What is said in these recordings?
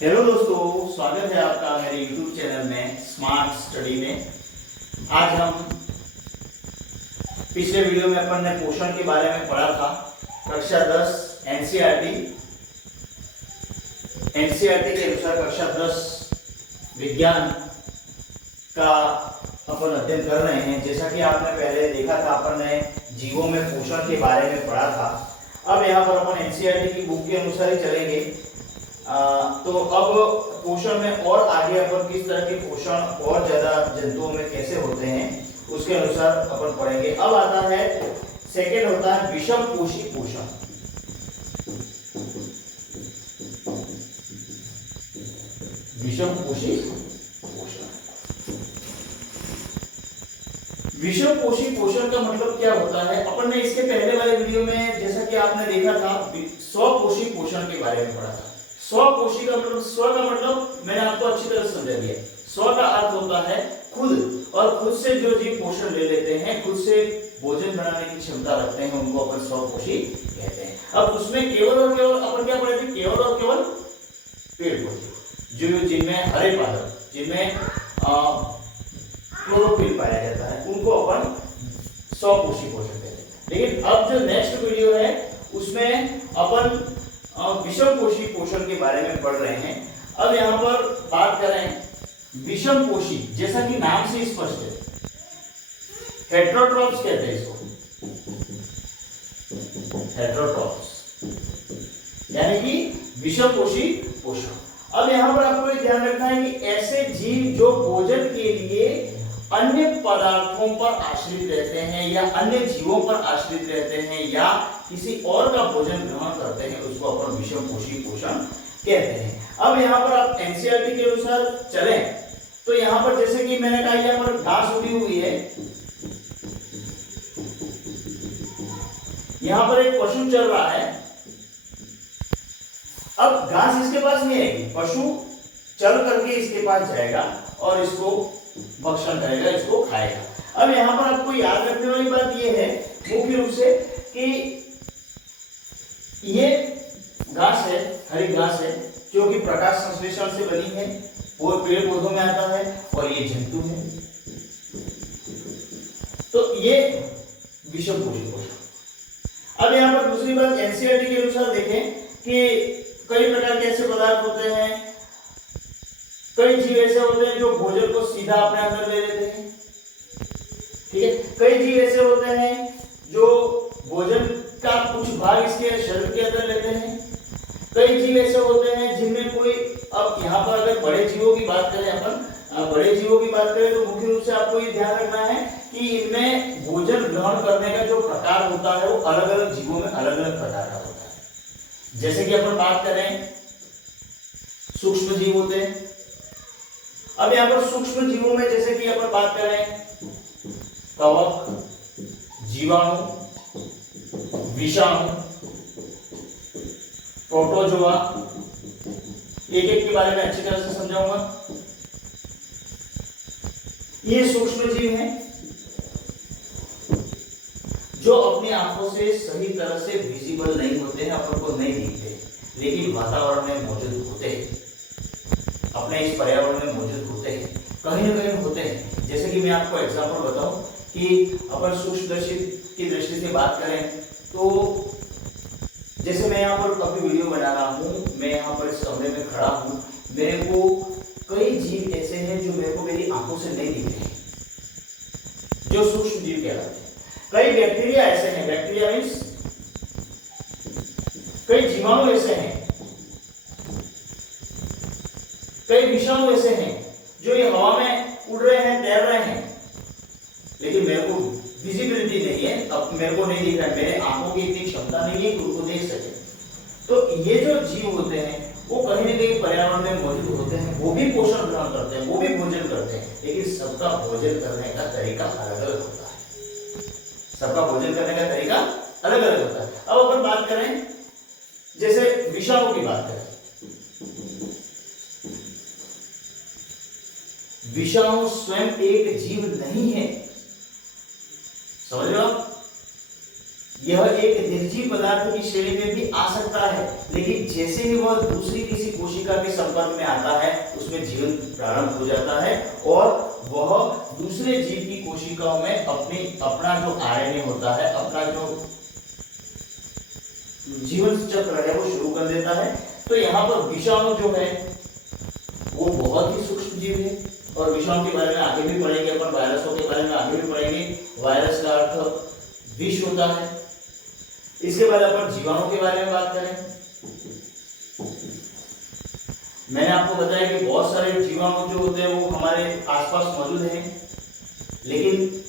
Hello दोस्तों, स्वागत है आपका मेरे YouTube चैनल में स्मार्ट स्टडी में। आज हम पिछले वीडियो में अपन ने पोषण के बारे में पढ़ा था। कक्षा 10 एनसीईआरटी के अनुसार कक्षा 10 विज्ञान का अपन अध्ययन कर रहे हैं। जैसा कि आपने पहले देखा था, अपन ने जीवों में पोषण के बारे में पढ़ा था। अब यहाँ पर अपन एनसीईआरटी की बुक के अनुसार ही चलेंगे। तो अब पोषण में और आगे अपन किस तरह के पोषण और ज्यादा जंतुओं में कैसे होते हैं उसके अनुसार अपन पढ़ेंगे। अब आता है सेकंड, होता है विषम पोषी पोषण। विषम पोषी पोषण, विषम पोषी पोषण का मतलब क्या होता है? अपन ने इसके पहले वाले वीडियो में जैसा कि आपने देखा था स्वपोषी पोषण के बारे में पढ़ा था। स्वपोषी का मतलब, स्व का मतलब मैंने आपको अच्छी तरह समझा दिया। स्व का अर्थ होता है खुद, और खुद से जो जीव पोषण ले लेते हैं, खुद से भोजन बनाने की क्षमता रखते हैं, उनको अपन स्वपोषी कहते हैं। अब उसमें केवल और केवल अपन क्या पढ़े थे? केवल और केवल पेड़ पौधे जो जिनमें हरे पादप, जिनमें क्लोरोफिल पाया जाता है, उनको अपन स्वपोषी पोषण कहते हैं। लेकिन अब जो नेक्स्ट वीडियो है उसमें अपन विषम पोषी पोषण के बारे में पढ़ रहे हैं। अब यहाँ पर बात करें विषम पोषी, जैसा कि नाम से स्पष्ट है, हेटेरोट्रॉप्स कहते हैं इसको, हेटेरोट्रॉप्स, यानी कि विषम पोषी पोषण। अब यहाँ पर आपको ये ध्यान रखना है कि ऐसे जीव जो भोजन के लिए अन्य पदार्थों पर आश्रित रहते हैं या अन्य जीवों पर आश्रित रहते हैं या किसी और का भोजन ग्रहण करते हैं, उसको अपन विषम पोषी पोषण कहते हैं। अब यहाँ पर आप एनसीईआरटी के अनुसार चलें तो यहाँ पर जैसे कि मैंने कहा, यहाँ पर घास उगी हुई है, यहाँ पर एक पशु चल रहा है। अब घास इसके पास नहीं आएगी, पशु चल करके इसके पास जाएगा और इसको भक्षण करेगा, इसको खाएगा। अब यहाँ पर आपको याद रखने वाली बात यह है मुख्य रूप से कि ये घास है, हरी घास है, जो कि प्रकाश संश्लेषण से बनी है और पेड़ पौधों में आता है, और ये जंतु है। तो ये विषम पोषी पोषण। अब यहाँ पर दूसरी बात, एनसीईआरटी के अनुसार देखें कि कई प्रकार के ऐसे पदार्थ होते हैं, कई जीव ऐसे होते हैं जो भोजन को सीधा अपने अंदर ले लेते हैं, ठीक है। कई जीव ऐसे होते हैं जो भोजन का कुछ भाग इसके शरीर के अंदर लेते हैं। कई जीव ऐसे होते हैं जिनमें कोई, अब यहाँ पर अगर बड़े जीवों की बात करें, अपन बड़े जीवों की बात करें तो मुख्य रूप से आपको ये ध्यान रखना है कि इनमें भोजन ग्रहण करने का जो प्रकार होता है वो अलग अलग जीवों में अलग अलग प्रकार का होता है। जैसे कि अपन बात करें सूक्ष्म जीव होते हैं। अब यहाँ पर सूक्ष्म जीवों में जैसे कि अपन बात करें कवक, जीवाणु, विषाणु, प्रोटोजोआ, एक एक के बारे में अच्छी तरह से समझाऊंगा। ये सूक्ष्म जीव हैं जो अपनी आंखों से सही तरह से विजिबल नहीं होते हैं, अपन को नहीं दिखते, लेकिन वातावरण में मौजूद होते हैं, अपने इस पर्यावरण में मौजूद होते हैं, कहीं ना कहीं होते हैं। जैसे कि मैं आपको एग्जांपल बताऊं कि अपन सूक्ष्मदर्शी की दृष्टि से बात करें तो जैसे मैं यहाँ पर काफी वीडियो बना रहा हूँ, मैं यहाँ पर इस कमरे में खड़ा हूँ, मेरे को कई जीव ऐसे हैं जो मेरे को मेरी आंखों से नहीं दिखते हैं, जो सूक्ष्म जीव कहलाते हैं। कई बैक्टीरिया ऐसे हैं, बैक्टीरिया मीन्स कई जीवाणु ऐसे हैं, कई विषाणु ऐसे हैं जो ये हवा में उड़ रहे हैं, तैर रहे हैं, लेकिन मेरे को विजिबिलिटी नहीं है, अब मेरे को नहीं दिख रहा है, मेरे आंखों की इतनी क्षमता नहीं है कि उनको देख सके। तो ये जो जीव होते हैं वो कहीं ना कहीं पर्यावरण में मौजूद होते हैं, वो भी पोषण ग्रहण करते हैं, वो भी भोजन करते हैं, लेकिन सबका भोजन करने का तरीका अलग अलग होता है। सबका भोजन करने का तरीका अलग अलग होता है। अब अपन बात करें जैसे विषाणु की बात करें, विषाणु स्वयं एक जीव नहीं है, समझ रहे हो आप? यह एक निर्जीव पदार्थ की श्रेणी में भी आ सकता है, लेकिन जैसे ही वह दूसरी किसी कोशिका के संपर्क में आता है उसमें जीवन प्रारंभ हो जाता है और वह दूसरे जीव की कोशिकाओं में अपना जो आरएनए होता है, अपना जो जीवन चक्र है वो शुरू कर देता है। तो यहाँ पर विषाणु जो है वो बहुत ही सूक्ष्म जीव है और विषाणु के बारे में आगे भी पढ़ेंगे अपन, वायरसों के बारे में आगे भी पढ़ेंगे। वायरस का अर्थ विष होता है। इसके बाद अपन जीवाणु के बारे में बात करें। मैंने आपको बताया कि बहुत सारे जीवाणु जो होते हैं वो हमारे आसपास मौजूद हैं, लेकिन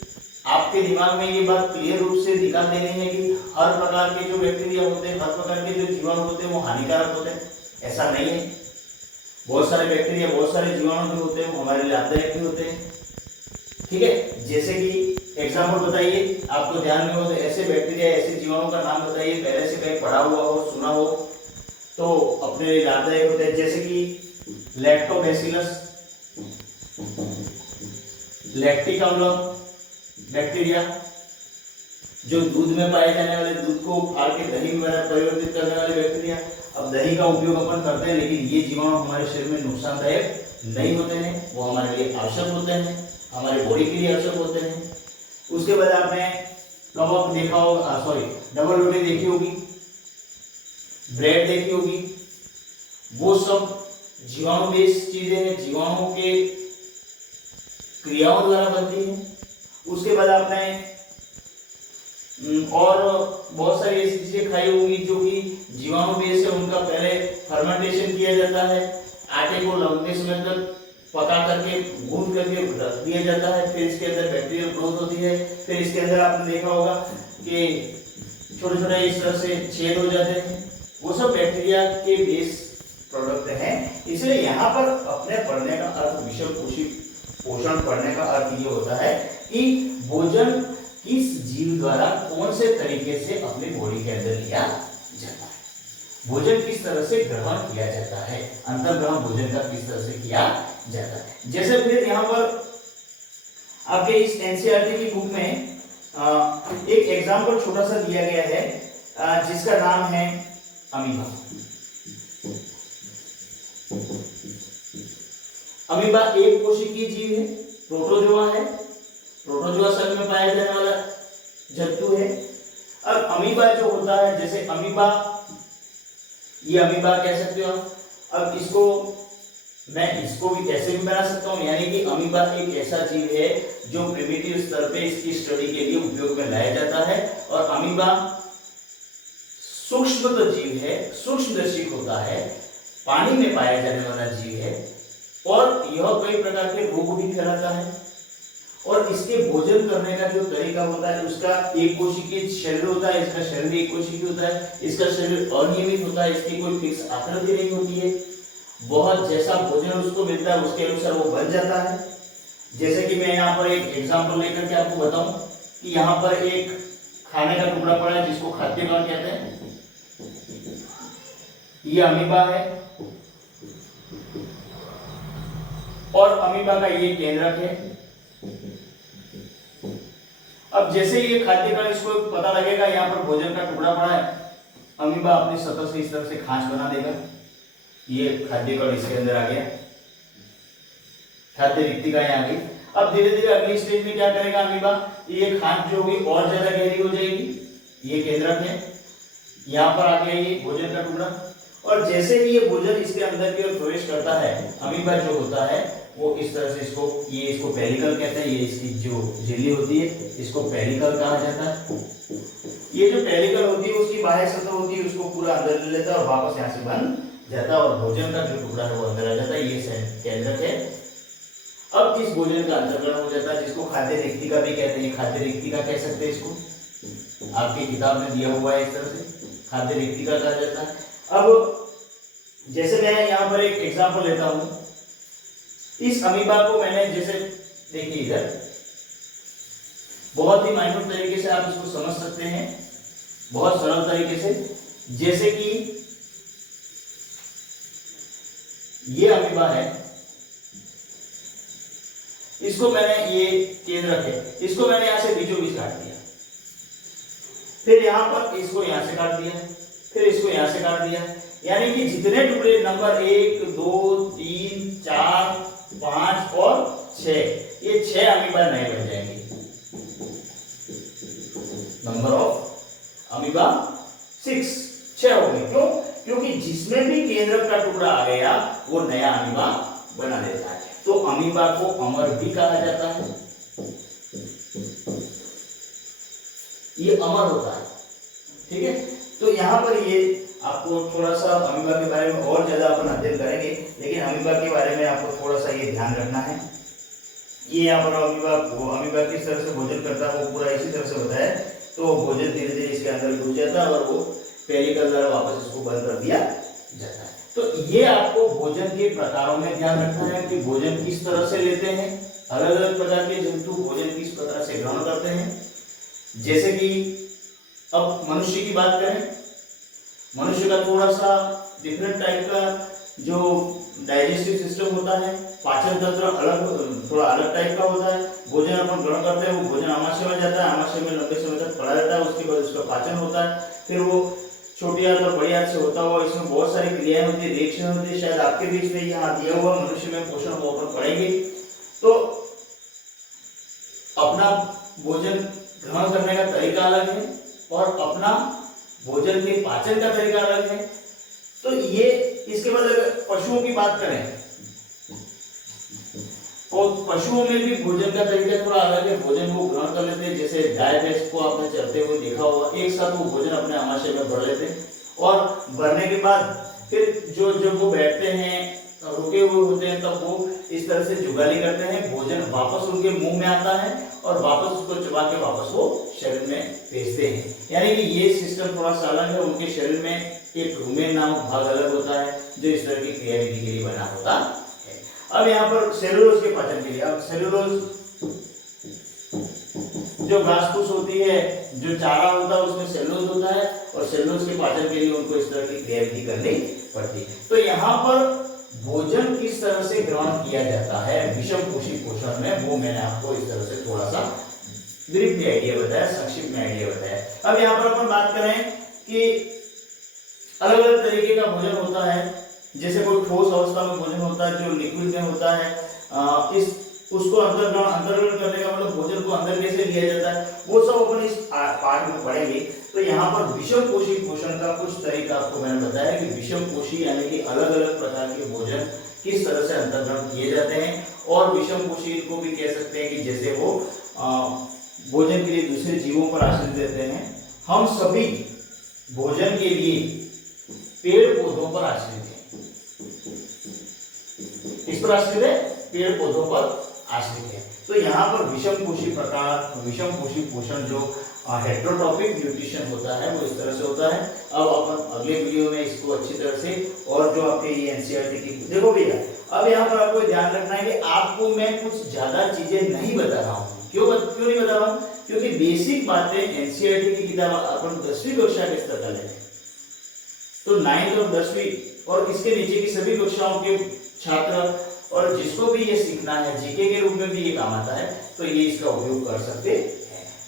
आपके दिमाग में ये बात क्लियर रूप से निकाल देनी है कि हर प्रकार के जो बैक्टीरिया होते हैं, हर प्रकार के जो जीवाणु होते हैं वो हानिकारक होते हैं, ऐसा नहीं है। बहुत सारे बैक्टीरिया, बहुत सारे जीवाणु जो होते हैं वो हमारे लिए लाभदायक भी होते हैं। ठीक है, जैसे कि एग्जाम्पल बताइए, आपको ध्यान में हो तो ऐसे बैक्टीरिया, ऐसे जीवाणु का नाम बताइए पहले से कहीं पढ़ा हुआ हो, सुना हो तो अपने लिए लाभदायक होते हैं। जैसे कि लैक्टोबैसिलस, लैक्टिक अम्ल बैक्टीरिया, जो दूध में पाए जाने वाले, दूध को फाड़ के दही में परिवर्तित करने वाले बैक्टीरिया। अब दही का उपयोग अपन करते हैं, लेकिन ये जीवाणु हमारे शरीर में नुकसानदायक नहीं होते हैं, वो हमारे लिए आवश्यक होते हैं, हमारे बॉडी के लिए आवश्यक होते हैं। उसके बाद आपने कवक देखा होगा, डबल रोटी देखी होगी, ब्रेड देखी होगी, वो सब जीवाणु बेस्ड चीजें हैं, जीवाणु के क्रियाओं द्वारा बनती है। उसके बाद आपने और बहुत सारी ऐसी चीजें खाई होंगी जो कि जीवाणु बेस है, उनका पहले फर्मेंटेशन किया जाता है, आटे को लंबे समय तक पका करके गूंद करके रख दिया जाता है, फिर इसके अंदर बैक्टीरियल ग्रोथ होती है, फिर इसके अंदर आपने देखा होगा कि छोटे छोटे इस तरह से छेद हो जाते हैं, वो सब बैक्टीरिया के बेस प्रोडक्ट हैं। इसलिए यहाँ पर अपने पढ़ने का अर्थ, विषम पोषण पढ़ने का अर्थ ये होता है कि भोजन किस जीव द्वारा कौन से तरीके से अपने बॉडी के अंदर लिया जाता है, भोजन किस तरह से ग्रहण किया जाता है, अंतर्ग्रहण भोजन का किस तरह से किया जाता है। जैसे फिर यहाँ पर आपके इस एनसीईआरटी की बुक में एक एग्जाम्पल छोटा सा दिया गया है जिसका नाम है अमीबा। अमीबा एक कोशिकीय जीव है, प्रोटोजोआ है, प्रोटोजोआ सेल में पाया जाने वाला जंतु है। अब अमीबा जो होता है, जैसे अमीबा, ये अमीबा कह सकते हो। अब इसको मैं इसको भी कैसे भी बना सकता हूँ, यानी कि अमीबा एक ऐसा जीव है जो प्रिमिटिव स्तर पे इसकी स्टडी के लिए उपयोग में लाया जाता है। और अमीबा सूक्ष्म तो जीव है, सूक्ष्मदर्शी होता है, पानी में पाया जाने वाला जीव है और यह कई प्रकार के रोग भी फैलाता है। और इसके भोजन करने का जो तरीका होता है, उसका एक कोशिकीय शरीर होता है, इसका शरीर एक कोशिकीय होता है, इसका शरीर अनियमित होता है, इसकी कोई फिक्स आकृति नहीं होती है, बहुत जैसा भोजन उसको मिलता है उसके अनुसार वो बन जाता है। जैसे कि मैं यहाँ पर एक एग्जांपल लेकर के आपको बताऊं कि यहाँ पर एक खाने का टुकड़ा पड़ा है जिसको खाद्य कण कहते हैं, ये अमीबा है और अमीबा का ये केंद्रक है। अब जैसे ये खाद्य कण, इसको पता लगेगा यहाँ पर भोजन का टुकड़ा पड़ा है, अमीबा अपनी सतह से इस तरह से खांच बना देगा, ये खाद्य कण इसके अंदर आ गया, खाद्य रिक्तिका यहाँ आ गई। अब धीरे धीरे अगली स्टेज में क्या करेगा अमीबा, ये खांच जो होगी और ज्यादा गहरी हो जाएगी, ये केंद्रक है, यहाँ पर आ गया ये भोजन का टुकड़ा। और जैसे ही ये भोजन इसके अंदर की ओर प्रवेश करता है, अमीबा जो होता है वो इस तरह से इसको पेलिकल कहते हैं, ये इसकी जो झिल्ली होती है इसको पेलिकल कहा जाता है। ये जो पेलिकल होती है उसकी बाह्य सतह होती है, उसको पूरा अंदर ले लेता है और वापस यहाँ से बन जाता है और भोजन का जो टुकड़ा है वो अंदर आ जाता है, ये केंद्रक है। अब इस भोजन का अंतर्ग्रहण हो जाता है, जिसको खाद्य रिक्तिका भी कहते हैं, खाद्य रिक्तिका कह सकते हैं इसको, आपकी किताब में दिया हुआ है इस तरह से खाद्य रिक्तिका कहा जाता है। अब जैसे मैं यहाँ पर एक एग्जांपल लेता हूँ, इस अमीबा को मैंने जैसे देखिए इधर बहुत ही माइन्यूट तरीके से आप इसको समझ सकते हैं, बहुत सरल तरीके से। जैसे कि ये अमीबा है, इसको मैंने, ये केंद्रक है, इसको मैंने यहां से बीचों बीच काट दिया। फिर यहाँ पर इसको यहाँ से काट दिया, फिर इसको यहाँ से काट दिया, यानी कि जितने टुकड़े नंबर 1 2 3 4 5 और 6, ये 6 अमीबा नए बन जाएंगे। नंबर ऑफ अमीबा 6 हो गए। क्यों? क्योंकि जिसमें भी केंद्रक का टुकड़ा आ गया वो नया अमीबा बना देता है। तो अमीबा को अमर भी कहा जाता है, ये अमर होता है। ठीक है, तो यहाँ पर ये आपको थोड़ा सा अमीबा के बारे में और ज्यादा अपन अध्ययन करेंगे, लेकिन अमीबा के बारे में आपको थोड़ा सा ये ध्यान रखना है। ये यहाँ पर अमीबा किस तरह से भोजन करता है वो पूरा इसी तरह से बताया। तो भोजन धीरे धीरे इसके अंदर घुस जाता है और वो पेरिकल द्वारा वापस इसको बंद कर दिया जाता है। तो ये आपको भोजन के प्रकारों में ध्यान रखना है कि भोजन किस तरह से लेते हैं, अलग अलग प्रकार के जंतु भोजन किस प्रकार से ग्रहण करते हैं। जैसे कि अब मनुष्य की बात करें, मनुष्य का थोड़ा सा डिफरेंट टाइप का जो डाइजेस्टिव सिस्टम होता है, पाचन तंत्र अलग, थोड़ा अलग टाइप का होता है। भोजन अपन ग्रहण करते हैं, वो भोजन आमाशय में जाता है, आमाशय में लंबे समय तक पड़ा रहता है, उसके बाद उसका पाचन होता है, फिर वो छोटी आंत और बड़ी आंत से होता हुआ इसमें बहुत सारी क्रियाएं होती है, रिएक्शन होती है। शायद आपके बीच में यहाँ दिया हुआ मनुष्य में पोषण वो अपन पढ़ेंगे। तो अपना भोजन ग्रहण करने का तरीका अलग है और अपना भोजन के पाचन का तरीका अलग है। तो ये इसके बाद अगर पशुओं की बात करें और पशुओं में भी भोजन का तरीका थोड़ा अलग है। भोजन वो ग्रहण कर लेते हैं, जैसे गाय भैंस को आपने चरते हुए देखा होगा, एक साथ वो भोजन अपने आमाशय में भर लेते हैं और भरने के बाद फिर जब वो बैठते हैं, रुके हुए होते हैं, तब वो इस तरह से जुगाली करते हैं, भोजन वापस उनके मुंह में आता है और वापस उसको चबा के वापस वो शरीर में भेजते हैं। यानी कि ये सिस्टम थोड़ा सा अलग है। उनके शरीर में एक रुमेन नामक भाग अलग होता है जो इस तरह की क्रियाविधि के लिए बना होता है। अब यहाँ पर सेलुलोज के पाचन के लिए, अब सेलुलोज जो घास फूस होती है, जो चारा होता है, उसमें सेलुलोज होता है और सेलुलोज के पाचन के लिए उनको इस तरह की क्रियाविधि करनी पड़ती है। तो यहाँ पर भोजन किस तरह से ग्रहण किया जाता है विषम पोषी पोषण में, वो मैंने आपको इस तरह से थोड़ा सा ब्रीफ में आइडिया बताया, संक्षिप्त में आइडिया बताया। अब यहाँ पर अपन बात करें कि अलग अलग तरीके का भोजन होता है। जैसे कोई ठोस अवस्था में भोजन होता है, जो लिक्विड में होता है, उसको अंतर्ग्रहण करने का मतलब भोजन को अंदर कैसे लिया जाता है, वो सब अपन इस पार्ट में पढ़ेंगे। तो यहाँ पर विषम पोषी पोषण का कुछ तरीका आपको मैंने बताया कि विषम पोषी यानी कि अलग अलग प्रकार के भोजन किस तरह से अंतर्ग्रहण किए जाते हैं। और विषम पोषी को भी कह सकते हैं कि जैसे वो भोजन के लिए दूसरे जीवों पर आश्रित रहते हैं। हम सभी भोजन के लिए पेड़ पौधों पर आश्रित हैं। किस पर आश्रित है? पेड़ पौधों पर आश्रित है। तो यहाँ पर विषम पोषी पोषण जो हेटेरोट्रॉपिक न्यूट्रिशन होता है वो इस तरह से होता है। अब अपन अगले वीडियो में इसको अच्छी तरह से, और जो आपके ये एनसीईआरटी की, देखो भैया अब यहाँ पर आपको ध्यान रखना है कि आपको मैं कुछ ज्यादा चीजें नहीं बता रहा हूँ। क्यों नहीं बता रहा हूँ? क्योंकि बेसिक बातें एनसीईआरटी की किताब अपन 10वीं कक्षा के स्तर का लेते हैं, तो 9th और 10वीं और इसके नीचे की सभी कक्षाओं के छात्र और जिसको भी ये सीखना है, जीके के रूप में भी ये काम आता है, तो ये इसका उपयोग कर सकते हैं।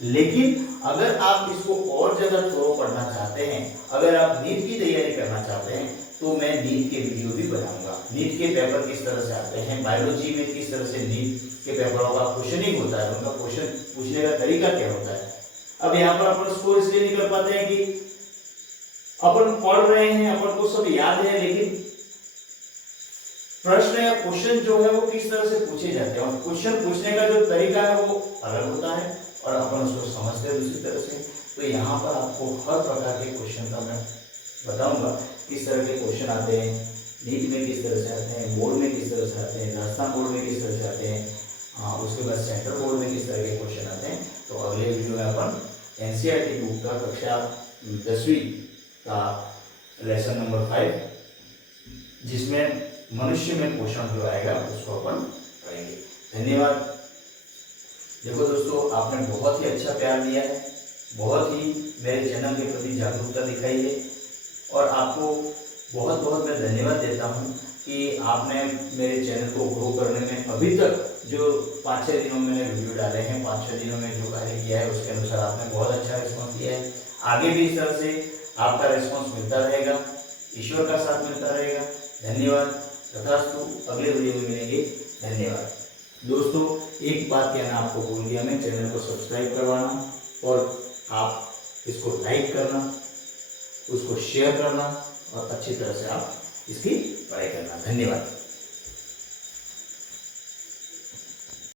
लेकिन अगर आप इसको और ज्यादा थोड़ा पढ़ना चाहते हैं, अगर आप नीट की तैयारी करना चाहते हैं, तो मैं नीट के वीडियो भी बनाऊंगा। नीट के पेपर किस तरह से आते हैं, बायोलॉजी में किस तरह से नीट के पेपरों का क्वेश्चनिंग होता है, उनका क्वेश्चन पूछने का तरीका क्या होता है। अब यहाँ पर अपन स्कोर इसलिए नहीं कर पाते हैं कि अपन पढ़ रहे हैं, अपन को सब याद है, लेकिन प्रश्न या क्वेश्चन जो है वो किस तरह से पूछे जाते हैं और क्वेश्चन पूछने का जो तरीका है वो अलग होता है और अपन उसको समझते हैं दूसरी तरह से। तो यहाँ पर आपको हर प्रकार के क्वेश्चन का मैं बताऊंगा, किस तरह के क्वेश्चन आते हैं, नीट में किस तरह से आते हैं, बोर्ड में किस तरह से आते हैं, राजस्थान बोर्ड में किस तरह से आते हैं, उसके बाद सेंट्रल बोर्ड में किस तरह के क्वेश्चन आते हैं। तो अगले वीडियो में अपन एनसीईआरटी बुक का कक्षा 10वीं का लेसन नंबर 5 जिसमें मनुष्य में पोषण जो आएगा उसको अपन पढ़ेंगे। धन्यवाद। देखो दोस्तों, आपने बहुत ही अच्छा प्यार दिया है, बहुत ही मेरे चैनल के प्रति जागरूकता दिखाई है और आपको बहुत बहुत मैं धन्यवाद देता हूँ कि आपने मेरे चैनल को ग्रो करने में अभी तक जो 5-6 दिनों में मैंने वीडियो डाले हैं, 5-6 दिनों में जो कार्य किया है उसके अनुसार आपने बहुत अच्छा रिस्पॉन्स दिया है। आगे भी इस तरह से आपका रिस्पॉन्स मिलता रहेगा, ईश्वर का साथ मिलता रहेगा। धन्यवाद। तथास्तु। अगले वीडियो में मिलेंगे। धन्यवाद। दोस्तों, एक बात कहना आपको भूल गया मैं, चैनल को सब्सक्राइब करवाना और आप इसको लाइक करना, उसको शेयर करना और अच्छी तरह से आप इसकी पढ़ाई करना। धन्यवाद।